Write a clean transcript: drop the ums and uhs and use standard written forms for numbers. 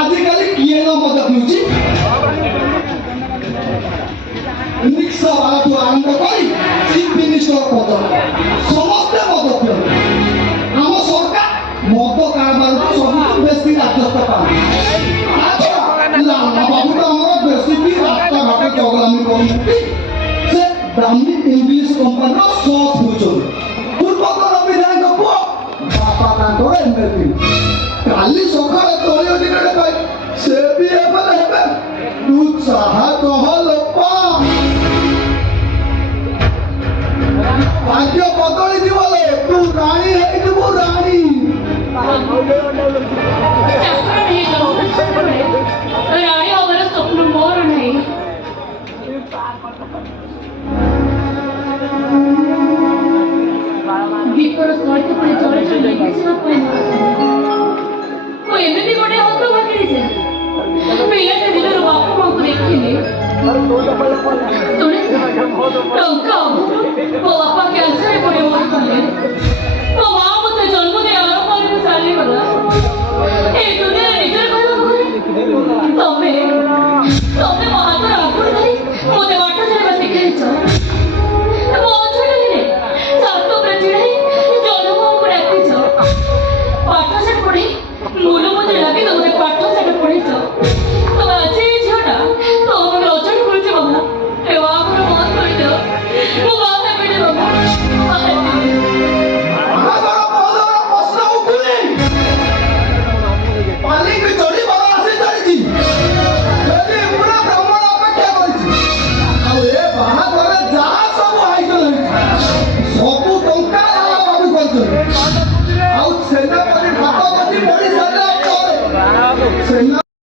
आजिकाली किए न मद पिउची रिक्शा वाला तो आरंभ करी चीफ मिनिस्टर पद समस्ते मद पिउ आम सरकार मद कारबार सब बेसी राजस्व पाए लाला बाबू तो हमारा बेसी भी रास्ता घाटे जगलामी करी से ब्राह्मणी इंग्लिश कंपनी सब फ्यूचर पूर्वतन विधायक पुओ बापा तांकर एमएलपी काली सकाळे तोळी अधिकारी पाई से भी एबल हेबे तू चाहा